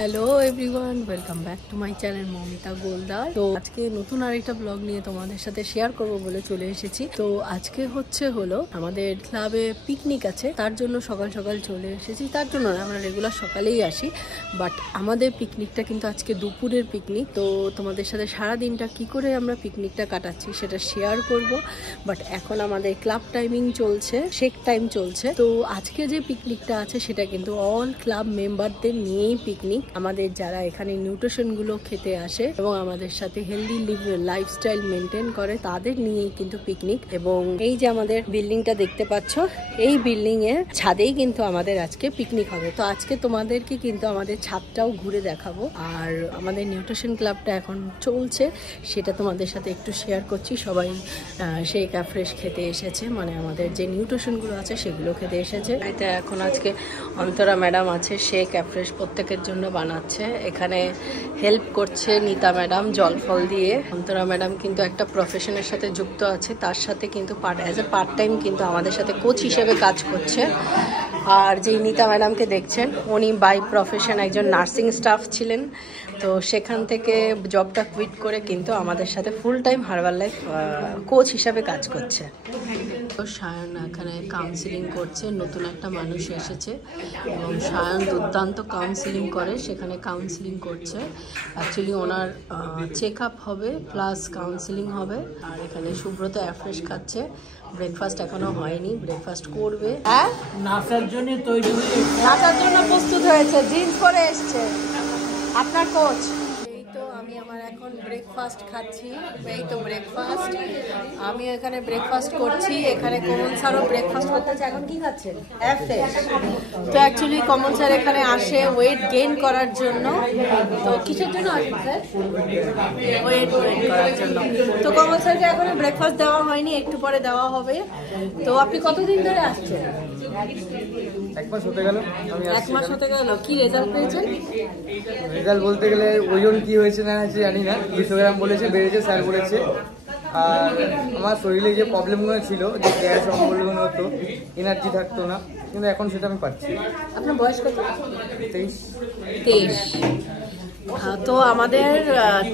Hello everyone, welcome back to my channel Mamita Goldar. তো আজকে নতুন আরেকটা ব্লগ নিয়ে তোমাদের সাথে শেয়ার করব বলে চলে এসেছি। তো আজকে হলো আমাদের ক্লাবে পিকনিক আছে, তার জন্য সকাল সকাল চলে এসেছি। তার জন্য না, আমরা রেগুলার সকালেই আসি, বাট আমাদের পিকনিকটা কিন্তু আজকে দুপুরের পিকনিক। তো তোমাদের সাথে সারা দিনটা কি করে আমরা পিকনিকটা কাটাচ্ছি সেটা শেয়ার করব। বাট এখন আমাদের ক্লাব টাইমিং চলছে, শেক টাইম চলছে। তো আজকে যে পিকনিকটা আছে সেটা কিন্তু অল ক্লাব মেম্বারদের নিয়েই পিকনিক। আমাদের যারা এখানে নিউট্রিশন গুলো খেতে আসে এবং আমাদের সাথে হেলদি লাইফস্টাইল মেনটেন করে, তাদের নিয়েই কিন্তু পিকনিক। এবং এই যে আমাদের বিল্ডিংটা দেখতে পাচ্ছ, এই বিল্ডিং এর ছাদেই কিন্তু আমাদের আজকে পিকনিক হবে। তো আজকে তোমাদেরকে কিন্তু আমাদের ছাদটাও ঘুরে দেখাবো, আর আমাদের নিউট্রিশন ক্লাবটা এখন চলছে সেটা তোমাদের সাথে একটু শেয়ার করছি। সবাই শেক অ্যাফ্রেশ খেতে এসেছে, মানে আমাদের যে নিউট্রিশন গুলো আছে সেগুলো খেতে এসেছে। এটা এখন আজকে অন্তরা ম্যাডাম আছে, শেক অ্যাফ্রেশ প্রত্যেকের জন্য বানাচ্ছে। এখানে হেল্প করছে নিতা ম্যাডাম জল ফল দিয়ে। অন্তরা ম্যাডাম কিন্তু একটা প্রফেশনের সাথে যুক্ত আছে, তার সাথে কিন্তু অ্যাজ এ পার্ট টাইম কিন্তু আমাদের সাথে কোচ হিসেবে কাজ করছে। আর যেই নিতা ম্যাডামকে দেখছেন, উনি বাই প্রফেশন একজন নার্সিং স্টাফ ছিলেন। তো সেখান থেকে জবটা কুইট করে কিন্তু আমাদের সাথে full time herbal life coach হিসাবে কাজ করছে। তো সায়ন এখানে কাউন্সিলিং করছে, নতুন একটা মানুষ এসেছে এবং সায়ন দুর্দান্ত কাউন্সিলিং করে, সেখানে কাউন্সিলিং করছে। অ্যাকচুয়ালি ওনার চেক আপ হবে প্লাস কাউন্সিলিং হবে। আর এখানে সুব্রত অ্যাফ্রেশ খাচ্ছে, ব্রেকফাস্ট এখনো হয়নি, ব্রেকফাস্ট করবে। হ্যাঁ, নাচার জন্য তৈরি হয়ে, নাচার জন্য প্রস্তুত হয়েছে, জিন্স পরে এসছে আপনার কোচ। এই তো আমি আমার এখন ব্রেকফাস্ট খাচ্ছি। এই তো ব্রেকফাস্ট, আমি এখানে ব্রেকফাস্ট করছি। এখানে কমল স্যারও ব্রেকফাস্ট করতেছে। এখন কি খাচ্ছেন? অ্যাফ্রেশ। তো অ্যাকচুয়ালি কমল স্যার এখানে আসে ওয়েট গেইন করার জন্য। তো কিসের জন্য আসেন স্যার? ওয়েট গেইন করার জন্য। তো কমল স্যারকে এখনো ব্রেকফাস্ট দেওয়া হয়নি, একটু পরে দেওয়া হবে। তো আপনি কতদিন ধরে আসছেন? 1 মাস হতে গেল। 1 মাস হতে গেল। কি রেজাল্ট পেয়েছেন? রেজাল্ট বলতে গেলে ওজন কি হয়েছে না হয়েছে জানি না, 200 গ্রাম বলেছে, বেড়েছে স্যার বলেছে। আর আমার শরীরে যে প্রবলেমগুলো ছিল, যে গ্যাস অম্বলগুলো হতো, এনার্জি থাকতো না, কিন্তু এখন সেটা আমি পাচ্ছি। আপনার বয়স কত? 23। তো আমাদের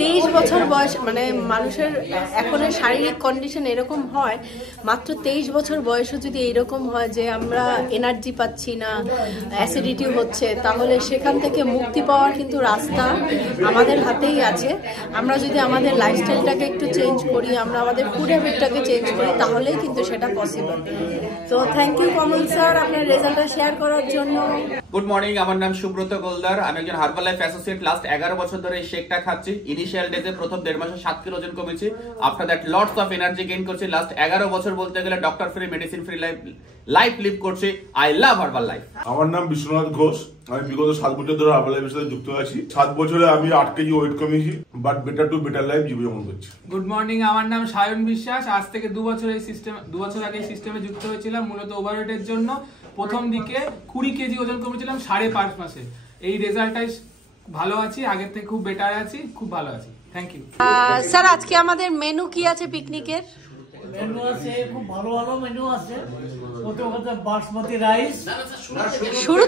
23 বছর বয়স, মানে মানুষের এখনের শারীরিক কন্ডিশন এরকম হয়, মাত্র 23 বছর বয়সে যদি এইরকম হয় যে আমরা এনার্জি পাচ্ছি না, অ্যাসিডিটি হচ্ছে, তাহলে সেখান থেকে মুক্তি পাওয়ার কিন্তু রাস্তা আমাদের হাতেই আছে। আমরা যদি আমাদের লাইফস্টাইলটাকে একটু চেঞ্জ করি, আমরা আমাদের ফুড হ্যাবিটটাকে চেঞ্জ করি, তাহলেই কিন্তু সেটা পসিবল। তো থ্যাংক ইউ কমল স্যার আপনার রেজাল্টটা শেয়ার করার জন্য। গুড মর্নিং, আমার নাম সুব্রত গোলদার। আমি একজন হার্বাল লাইফ অ্যাসোসিয়েট। লাস্ট 11 বছর ধরে এই শেকটা খাচ্ছি। ইনিশিয়াল ডেতে প্রথম 1.5 মাসে 7 কিলো ওজন কমেছি। After that lots of energy gain করছি। লাস্ট 11 বছর বলতে গেলে doctor free, medicine free life live করছি। I love Herbalife. আমার নাম বিশ্বনাথ ঘোষ। আমি বিগত 7 বছর ধরে হার্বাল লাইফের সাথে যুক্ত আছি। 7 বছরে আমি 8 কেজি ওয়েট কমিয়েছি, but better to better life জীবনযাপন করছি। গুড মর্নিং, আমার নাম সায়ন বিশ্বাস। আজ থেকে 2 বছর আগে এই সিস্টেমে যুক্ত হয়েছিলাম, মূলত ওভারওয়েটের জন্য। প্রথম দিকে 20 কেজি ওজন কমেছিলাম 5.5 মাসে। এই রেজাল্টটাই ভালো আছি, আগের থেকে খুব বেটার আছি, খুব ভালো আছি। Thank you sir. আজকে আমাদের মেনু কি আছে পিকনিকের? মেনু আছে, খুব ভালো ভালো মেনু আছে। প্রথমত বাসমতি রাইস, শুরু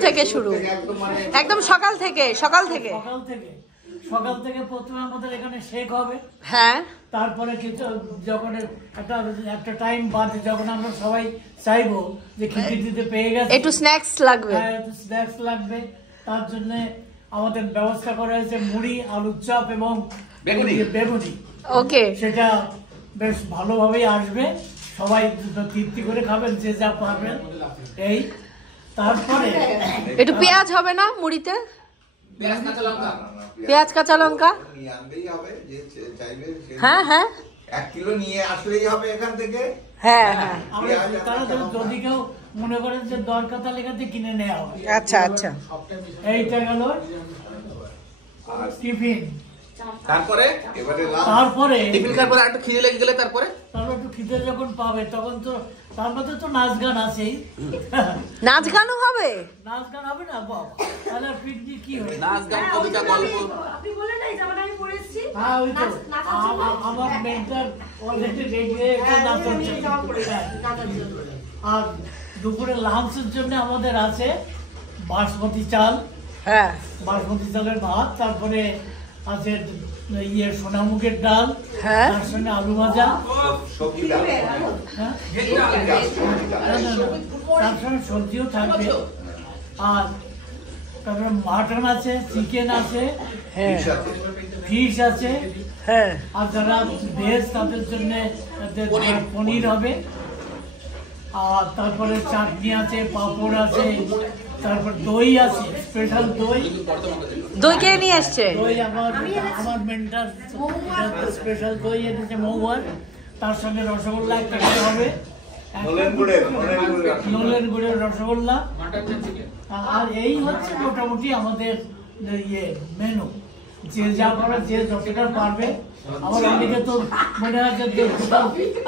একদম সকাল থেকে সকাল থেকে প্রথমে আমাদের এখানে শেক হবে। হ্যাঁ, তারপরে কিছু যখন একটা টাইম বাদে যখন আমরা সবাই চাইবো যে খিচুড়ি দিতে পেয়ে গেছে, একটু স্ন্যাক্স লাগবে। হ্যাঁ, একটু স্ন্যাক্স লাগবে। তার জন্য আমাদের ব্যবস্থা করা হয়েছে মুড়ি, আলুর চপ এবং বেগুনি। ওকে, সেটা বেশ ভালোভাবেই আসবে, সবাই তৃপ্তি করে খাবেন যে যা পারবেন। এই তারপরে একটু পেঁয়াজ হবে না মুড়িতে? পেঁয়াজ কাঁচা লঙ্কা হ্যাঁ হ্যাঁ 1 কিলো নিয়ে আসলেই হবে এখান থেকে। হ্যাঁ হ্যাঁ, তারা যদি কেউ মনে করেন যে দরকার তাহলে এখান থেকে কিনে নেওয়া হবে। আচ্ছা আচ্ছা। এইটা গেল টিফিন। তারপরে টিফিন খাওয়ার পরে একটু খিদে লেগে গেলে তারপরে একটু খিদে যখন পাবে তখন তো তার মধ্যে তো নাচ গান আছেই। নাচ গানও হবে? নাচ গান হবে না বাবা, তাহলে পিকনিক কি হবে? নাচ গান, কবিতা, গল্প। আপনি বলেন নাই যেমন আমি পড়েছি। হ্যাঁ, ওই তো আমার মেন্টর অলরেডি রেডি হয়ে নাচ হচ্ছে। আর দুপুরে লাঞ্চের জন্য আমাদের আছে বাসমতি চাল, হ্যাঁ, বাসমতি চালের ভাত, তারপরে আছে সোনামুখের ডাল, হ্যাঁ, তার সঙ্গে আলু ভাজা, হ্যাঁ, তার সঙ্গে সবজিও থাকবে, আর তারপরে মাটন আছে, চিকেন আছে, হ্যাঁ, ফিশ আছে, হ্যাঁ, আর যারা ভেজ তাদের জন্য পনির হবে, আর তারপরে চাটনি আছে, পাঁপড় আছে, তারপর দই আছে, স্পেশাল দই। দই কে নিয়ে আসছে? দই আমার মেন্টার স্পেশাল দই এনেছে মহুয়ার, তার সঙ্গে রসগোল্লা একটা হবে, নলেন গুড়ের রসগোল্লা। আর এই হচ্ছে মোটামুটি আমাদের মেনু। যে যা করে যে যতটা পারবে। আমার অনেকে তো মনে হয় যে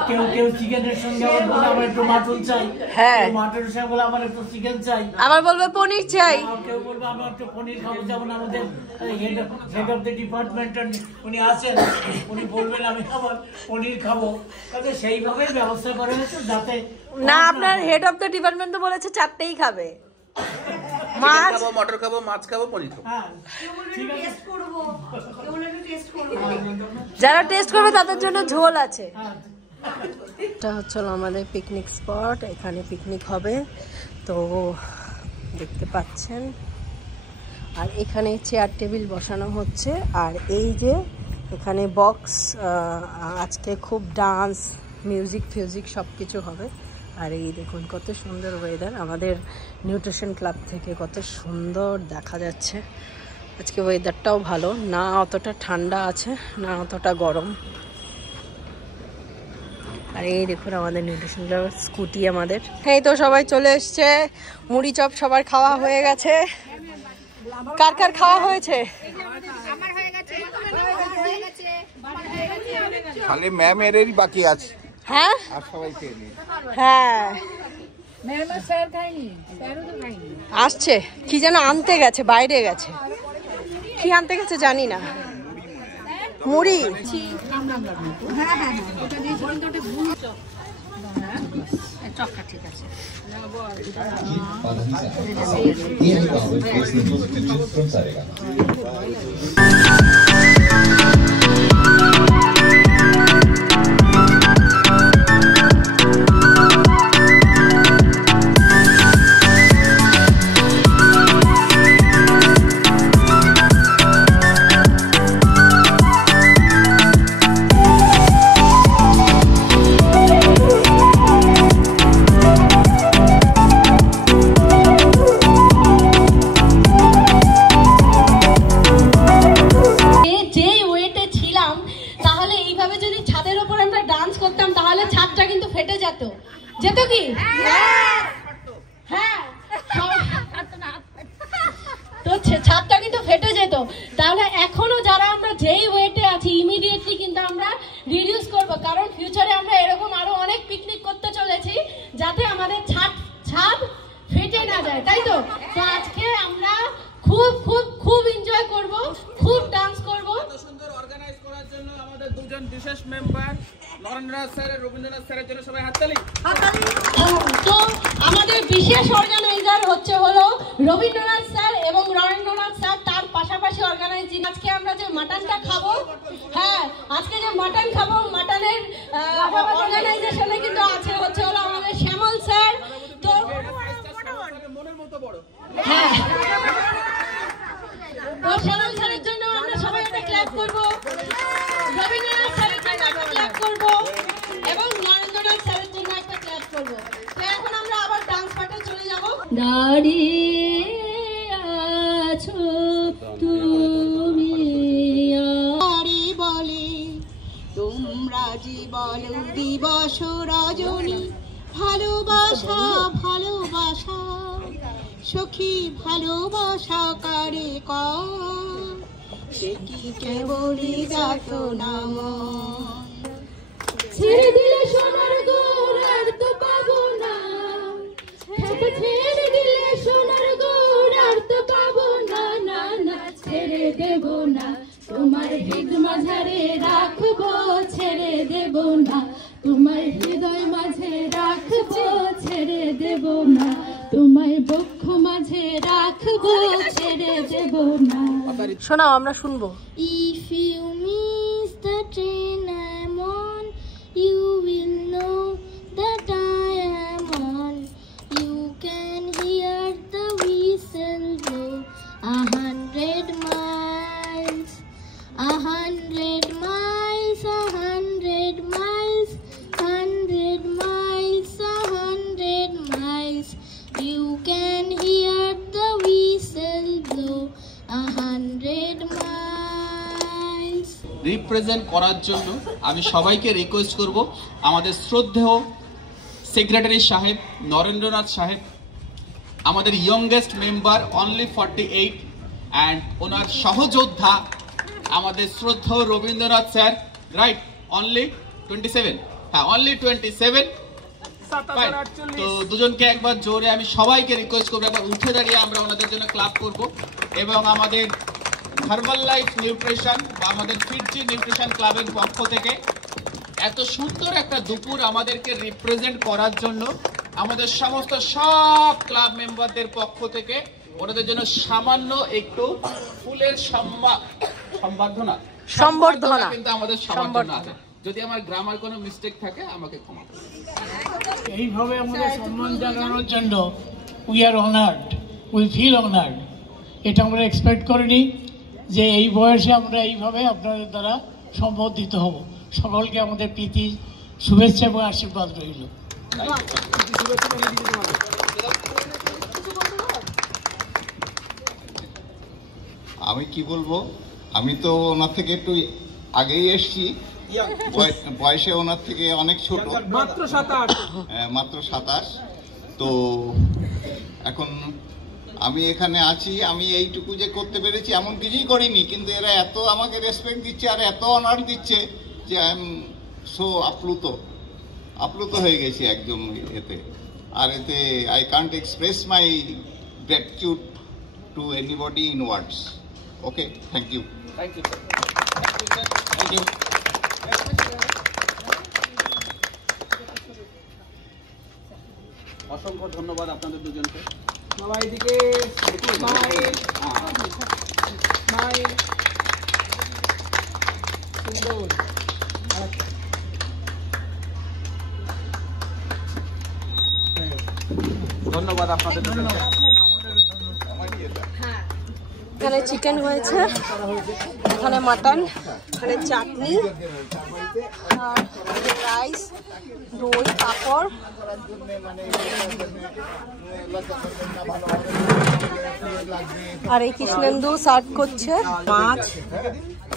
কেউ কেউ চিকেনের সঙ্গে আমার একটু মাটন চাই, হ্যাঁ, মাটনের সঙ্গে বলে আমার একটু চিকেন চাই, আবার বলবে পনির চাই, কেউ বলবে আমার একটু পনির খাবো। যেমন আমাদের হেড অফ দ্য ডিপার্টমেন্ট উনি আছেন, উনি বলবেন আমি আবার পনির খাবো। তাহলে সেইভাবেই ব্যবস্থা করা হয়েছে যাতে না। আপনার হেড অফ দ্য ডিপার্টমেন্ট তো বলেছে চারটেই খাবে, মাছ খাবো, মটর খাবো, মাছ খাবো, পনির খাবো। হ্যাঁ, যারা টেস্ট করবে তাদের জন্য ঝোল আছে। এটা হচ্ছে আমাদের পিকনিক স্পট, এখানে পিকনিক হবে তো দেখতে পাচ্ছেন। আর এখানে চেয়ার টেবিল বসানো হচ্ছে, আর এই যে এখানে বক্স, আজকে খুব ডান্স মিউজিক ফিউজিক সব কিছু হবে। আর এই দেখুন কত সুন্দর ওয়েদার, আমাদের নিউট্রিশন ক্লাব থেকে কত সুন্দর দেখা যাচ্ছে। আজকে ওয়েদারটাও ভালো না, অতটা ঠান্ডা আছে না অতটা গরম। আর এই দেখুন আমাদের নিউট্রিশন ক্লাবের স্কুটি আমাদের। এই তো সবাই চলে এসছে, মুড়ি চপ সবার খাওয়া হয়ে গেছে। কার কার খাওয়া হয়েছে? খালি ম্যামেরই বাকি আছে। হ্যাঁ, আর সবাই খেয়ে নিয়ে হ্যাঁ আসছে, কি যেন আনতে গেছে, বাইরে গেছে, কি আনতে গেছে জানি না। মুড়ি ঠিক আছে। যেত কি? হ্যাঁ, তো ছাদটা কিন্তু ফেটে যেত। তাহলে এখনো যারা আমরা যেই ওয়েটে আছি ইমিডিয়েটলি কিন্তু আমরা রিডিউস করব, কারণ ফিউচারে আমরা এরকম আরো অনেক পিকনিক করতে চলেছি যাতে আমাদের ছাদ ফেটে না যায়, তাই তো? তো আজকে আমরা খুব খুব খুব এনজয় করব, খুব ডান্স করব। সুন্দর অর্গানাইজ করার জন্য আমাদের দুজন বিশেষ মেম্বার নরেন্দ্রনাথ স্যার আর রবীন্দ্রনাথ স্যারের জন্য সবাই হাততালি। তো আমাদের বিশেষ অর্গানাইজার হলো রবীন্দ্রনাথ স্যার এবং নরেন্দ্রনাথ স্যার, তার পাশাপাশি অর্গানাইজিং আজকে আমরা যে মাটনটা খাবো, হ্যাঁ আজকে যে মাটন খাবো, মাটনের অর্গানাইজেশনে কিন্তু আছে হলো আমাদের শ্যামল স্যার। তো মনের মতো বড়, হ্যাঁ, তো শ্যামল স্যারের জন্য আমরা সবাই একটা ক্ল্যাপ করবো, রবীন্দ্রনাথ স্যারের জন্য একটা ক্ল্যাপ করবো এবং নরেন্দ্রনাথ স্যারের জন্য একটা ক্ল্যাপ করবো। তো এখন আমরা আবার ডান্স পার্টে চলে যাব। দাঁড়িয়ে আছো তুমি আরে বলে তোমরা জীবন দিবস রজনী, ভালোবাসা ভালোবাসা সখী ভালোবাসা কারে কর, সে কি কেবলই যাত নাম। ছেড়ে দিলে সোনার গোড় আর তো পাবো না, ছেড়ে দিলে সোনার গোড় আর তো পাবো না, না না ছেড়ে দেব না, তোমার হৃদ মাঝারে রাখবো, ছেড়ে দেব না, তোমার হৃদয় মাঝে রাখবো, ছেড়ে দেব না, তোমায় বক্ষ মাঝে রাখবো, ছেড়ে দেব না। শোনাও, আমরা শুনবো। If you miss the train I'm on, you will know that I am on. You can hear the whistle blow 100 miles, 100 miles, 100 miles, 100 miles, 100 miles. You can hear the whistle blow 100 miles. Represent করার জন্য আমি সবাইকে request করব, আমাদের শ্রদ্ধেয় secretary সাহেব নরেন্দ্রনাথ সাহেব, আমাদের ইয়ংগেস্ট মেম্বার অনলি 48 অ্যান্ড ওনার সহযোদ্ধা আমাদের শ্রদ্ধেয় রবীন্দ্রনাথ স্যার, রাইট, অনলি 27, হ্যাঁ অনলি 27। তো দুজনকে একবার জোরে আমি সবাইকে রিকোয়েস্ট করবো একবার উঠে দাঁড়িয়ে আমরা ওনাদের জন্য ক্লাপ করব। এবং আমাদের হার্বাল লাইফ নিউট্রিশন বা আমাদের ফিটজি নিউট্রিশন ক্লাবের পক্ষ থেকে এত সুন্দর একটা দুপুর আমাদেরকে রিপ্রেজেন্ট করার জন্য আমাদের সমস্ত সব ক্লাব মেম্বারদের পক্ষ থেকে ওনাদের জন্য সামান্য একটু ফুলের সম্বর্ধনা কিন্তু আমাদের সম্বর্ধনা আছে। যদি আমার গ্রামার কোনো মিস্টেক থাকে আমাকে ক্ষমা করুন। এইভাবে আমাদের সম্মান জানানোর জন্য we are honoured, we feel honoured. এটা আমরা এক্সপেক্ট করিনি যে এই বয়সে আমরা এইভাবে আপনাদের দ্বারা সম্বর্ধিত হব। সকলকে আমাদের প্রীতি, শুভেচ্ছা এবং আশীর্বাদ রইল। আমি কি বলবো, আমি তো ওনার থেকে একটু আগেই এসছি, বয়সে ওনার থেকে অনেক ছোট, মাত্র 27। তো এখন আমি এখানে আছি, আমি এইটুকু যে করতে পেরেছি এমন কিছুই করিনি, কিন্তু এরা এত আমাকে রেসপেক্ট দিচ্ছে আর এত অনার দিচ্ছে যে আই এম সো আপ্লুত হয়ে গেছি একদম এতে। আর এতে I can't express my gratitude to anybody in words. Okay, thank you. Thank you, thank you. অসংখ্য ধন্যবাদ আপনাদের দুজনকে। সবাই দিকে ধন্যবাদ আপনাদের দুজনকে। এখানে চিকেন হয়েছে, এখানে মাটন, এখানে চাটনি, আর রাইস, দই, পাঁপড়, আর এই কৃষ্ণেন্দু সার্ভ করছে মাছ,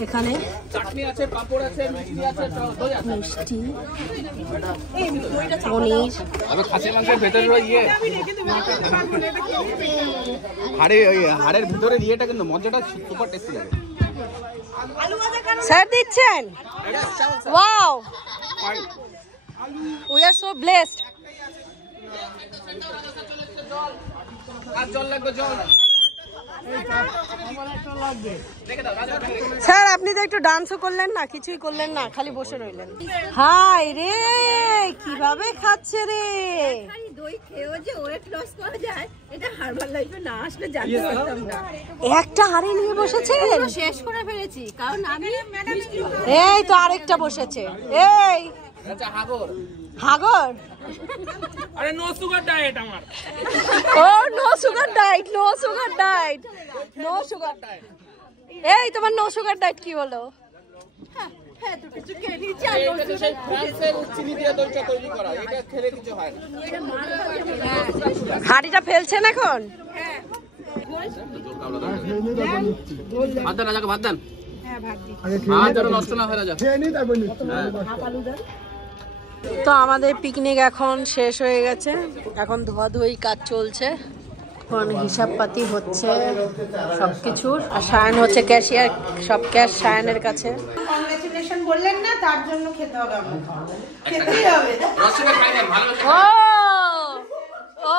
এখানে চাটনি আছে, পাপড় আছে, মিষ্টি আছে, মিষ্টি, পনির, আমি খাসি মাংসের ভেতরে হাড়ের ভিতরে ইয়েটা কিন্তু মজাটা সুপার টেস্টি লাগে। স্যার দিচ্ছেন, wow, we are so blessed. আর জল লাগবে, জল স্যার আপনি তো একটু ডান্সও করলেন না, কিছুই করলেন না, খালি বসে রইলেন। হাই রে, কিভাবে খাচ্ছে রে। দই খেয়েও যে ওয়েট লস করা যায় এটা হার্বাল লাইফে না আসলে জানতে পারতাম না। একটা হাড়ি নিয়ে বসেছেন? শেষ করে ফেলেছি, কারণ আমি এই তো আরেকটা বসেছে। এই আচ্ছা, হাগর হাগর, আরে নো সুগার ডায়েট আমার। ও no sugar diet, no sugar diet, no sugar diet. এই তোমার নো সুগার ডায়েট কি হলো? হ্যাঁ তো কিছু খেয়ে নিয়েছি আর এটা তো সেই ফ্রান্সের চিনি দিয়ে দইটা তৈরি করা, এটা খেলে কিছু হয় না। হাড়িটা ফেলছেন এখন? ভাত দেন, রাজাকে ভাত দেন। ভাত যেন নষ্ট না হয়ে রাজা। তো আমাদের পিকনিক এখন শেষ হয়ে গেছে, এখন ধোয়াধুয়ি কাজ চলছে, এখন হিসাব পাতি হচ্ছে সবকিছুর, আর সায়ন হচ্ছে ক্যাশিয়ার, সব ক্যাশ সায়নের কাছে। কংগ্রেচুলেশন বললেন না, তার জন্য খেতে হবে, খেতেই হবে। ও ও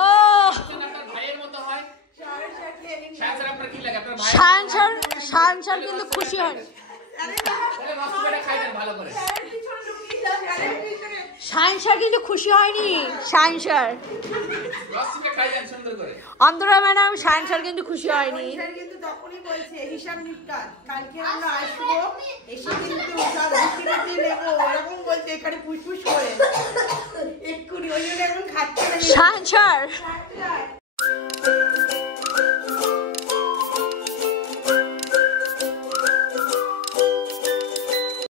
সায়ন স্যার কিন্তু খুশি হয়। শাইন স্যার কিন্তু খুশি হয়নি। Shine sir, Antara madam, shine sir কিন্তু খুশি হয়নি। কিন্তু তখনই বলছে হিসাব নিকাশ কালকে আমরা আসবো, এসে কিন্তু নেবো এরকম বলছে, এখানে ফুসফুস করে এক্ষুনি ওই জন্য এখন খাচ্ছে। Shine sir